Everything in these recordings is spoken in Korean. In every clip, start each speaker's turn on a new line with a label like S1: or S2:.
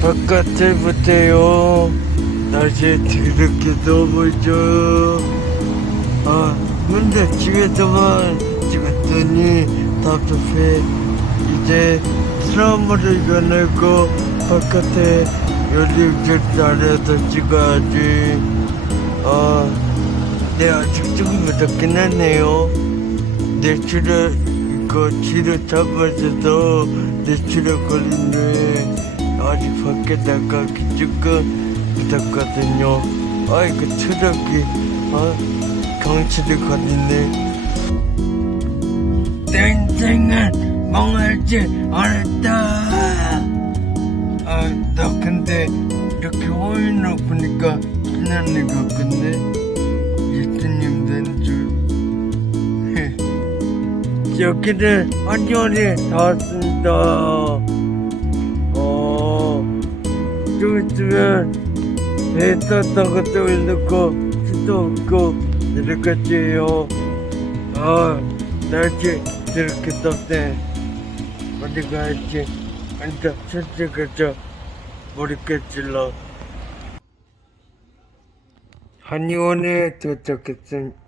S1: 바깥을 보세요. 날씨 드럽게 더워져. 아, 근데 집에서만 찍었더니 답답해. 이제 트라우마를 이겨내고 바깥에 열리길 잘해서 찍어야지. 아, 네, 아직 조금 무섭긴 하네요. 뇌출혈, 이거 치료 잡아줘서 뇌출혈 걸린데 아직 밖에 나가기 조금 무섭거든요. 아이고, 트럭이, 아, 경치를 걸리네. 땡땡은 망할지 알았다. 아, 나 근데 이렇게 호인을 보니까 것 같네. 예 여기는 한여리 다 왔습니다. 어, 좀 있으면 배 탔던 것도 올놓고 수도 없고 내려갔지요. 아, 날씨 저렇게 덥네. 어디 가야지? 앉아, 천천히 가자. 머리 깨질러. 한의원에 도착했음.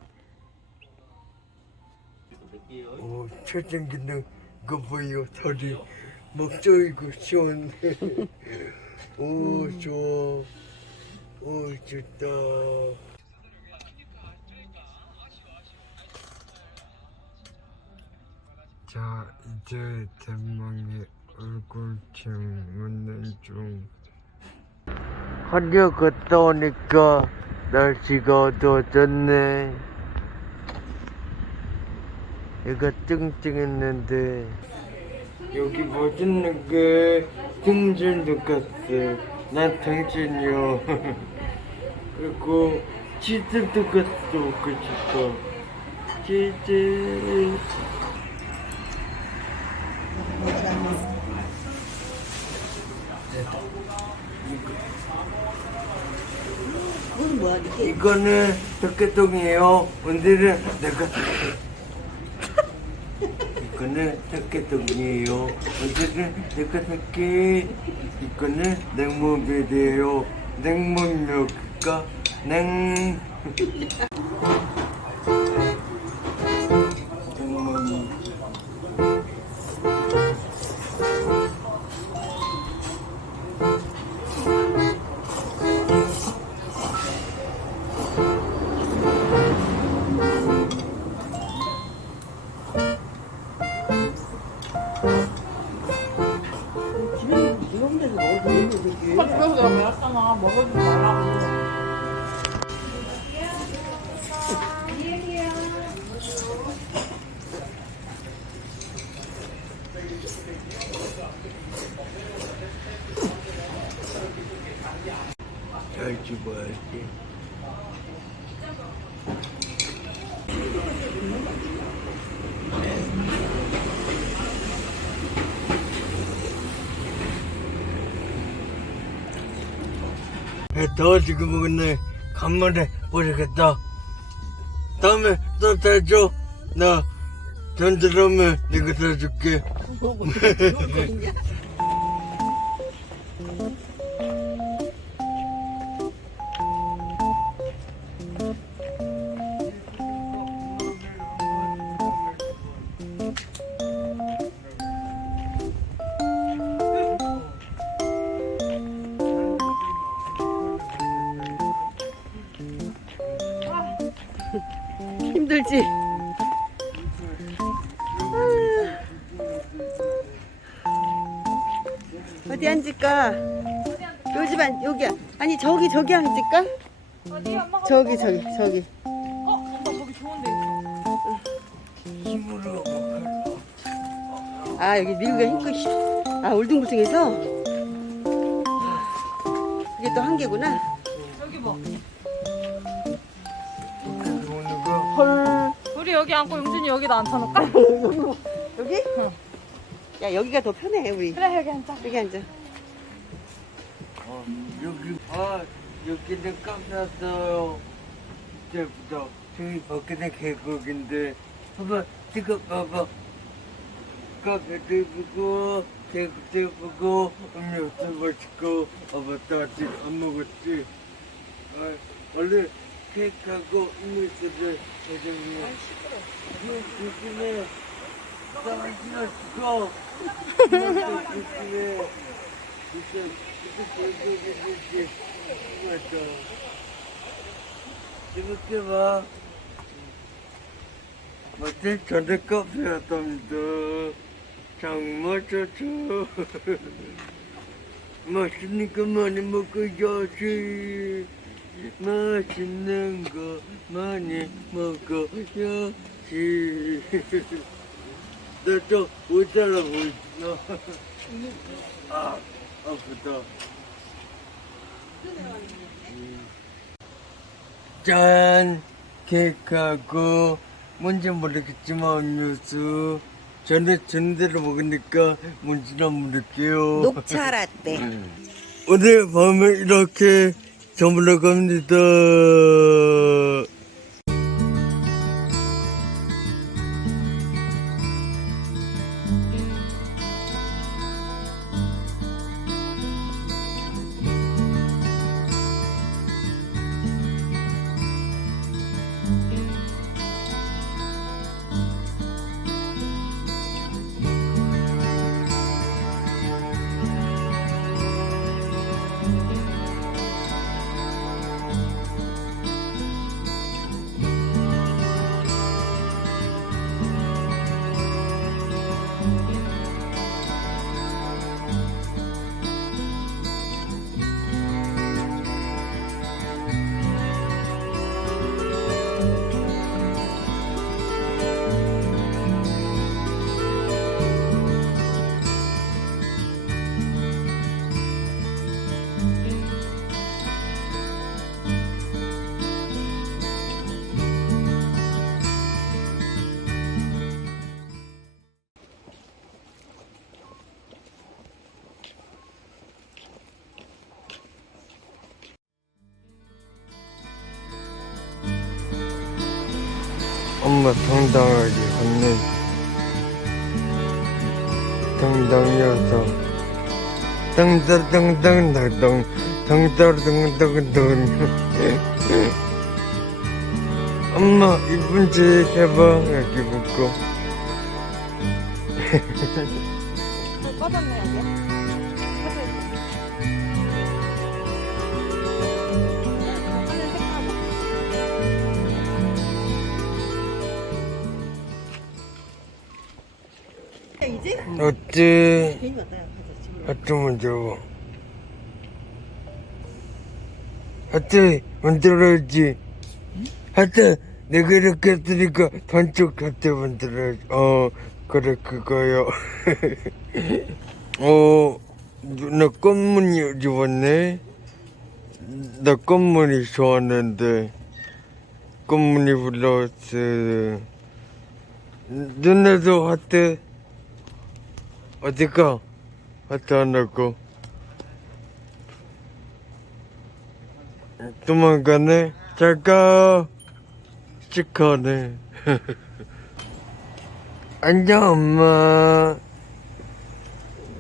S1: 오, 최전기는 거 보여, 다리. 목소리고 시원해. 오, 좋아. 오, 좋다. 자, 이제 대망의 얼굴춤 묻는 중. 한여 갔다 오니까 날씨가 어두워졌네. 얘가 찡찡했는데 여기 멋있는 게 등진도 같아. 난 등진이요. 그리고 치즈도 같이 먹고 싶어. 치즈. 이거는 덕개똥이에요. 오늘은 내가 이거는. 오늘은 내가 살게. 이거는 냉모비리에요. 냉모미역과 냉. 더워지고 먹었네. 간만에 버리겠다. 다음에 또 사줘. 나 전들어오면 내가 사줄게.
S2: 힘들지? 어디 앉을까? 요집 안 여기야. 아니 저기 저기 앉을까?
S3: 어디 엄마가
S2: 저기 저기 저기.
S3: 어? 엄마 저기 좋은 데 있어.
S1: 힘으로 먹어.
S2: 아 여기 밀구가 힘껏 힘. 아 울둥불둥해서. 이게 또한 개구나.
S3: 여기 앉고 용준이 여기다 앉혀놓을까?
S2: 여기? 야 여기가 더 편해 우리.
S3: 그래 여기 앉자.
S2: 여기 앉아.
S1: 어, 여기, 아, 여기는 깜짝이야. 이제부터 저기 밖에는 계곡인데, 봐봐, 지금 봐봐. 카페도 있고, 그때 보고 음료수 마시고 아빠도 아직 안 먹었지 아, 원래 케이크하고 음료수를 해주면 조심해 떨어지나 죽어 조심해 진짜 진짜 맛있는 거 많이 먹어야지 나또 웃자라고 있어 아 아프다. 짠 케이크하고 뭔지 모르겠지만 음료수 전에 전 대로 먹으니까 뭔지는 모를게요.
S2: 녹차 라떼.
S1: 오늘 밤에 이렇게 저물러 갑니다. 엄마 당당하게 걷는 당당여서 당당당당당당 당당당당당 엄마 이쁜 지 해봐 여기 묶고
S3: 빠졌네.
S2: 이제? 괜히. 가자 집으로.
S1: 어쩌면 좋아 하여튼 만들어야지? 하여튼 내가 이렇게 했으니까 반쪽 하여튼 만들어야지? 어 그래 그거요. 어 누나 꽃무늬 입었네 나 꽃무늬 좋아하는데 꽃무늬 블라우스 누나도 하여튼 어디가? 하여튼 안 하고. 도망가네. 잘가. 시커네. 안녕 엄마.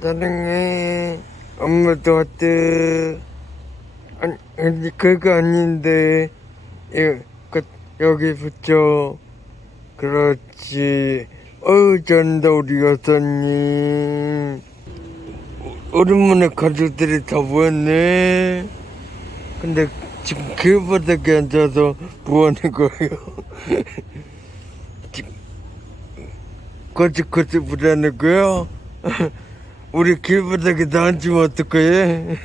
S1: 사랑해. 엄마도 왔대 아니 그거 아닌데. 여, 그, 여기 붙여. 그렇지 어우 전다 우리 여사님 오랜만에 가족들이 다 모였네 근데 지금 그 바닥에 앉아서 뭐하는 거예요? 거짓거짓 부르는 거야? 우리 길바닥에 나 앉으면 어떡해?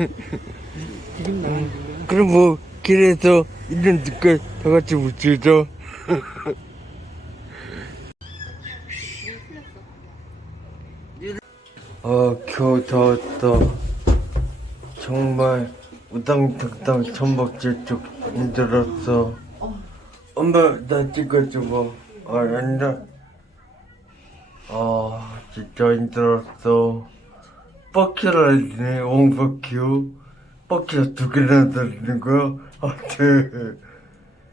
S1: 음, 그럼 뭐 길에서 있는 늦게 다 같이 묻히죠 아다 왔다. 정말 우당탕탕 천박질쭉 힘들었어. 엄마 나 찍어줘봐 아 아니다 아 진짜 힘들었어. 뻑큐를 해주네 옹뻑큐 뻑큐 두 개나 달리는 거야? 안돼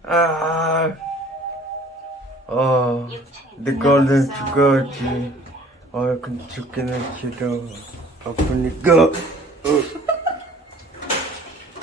S1: 아, 아 내가 얼른 죽어야지. 아 근데 죽기는 싫어 아프니까. 어,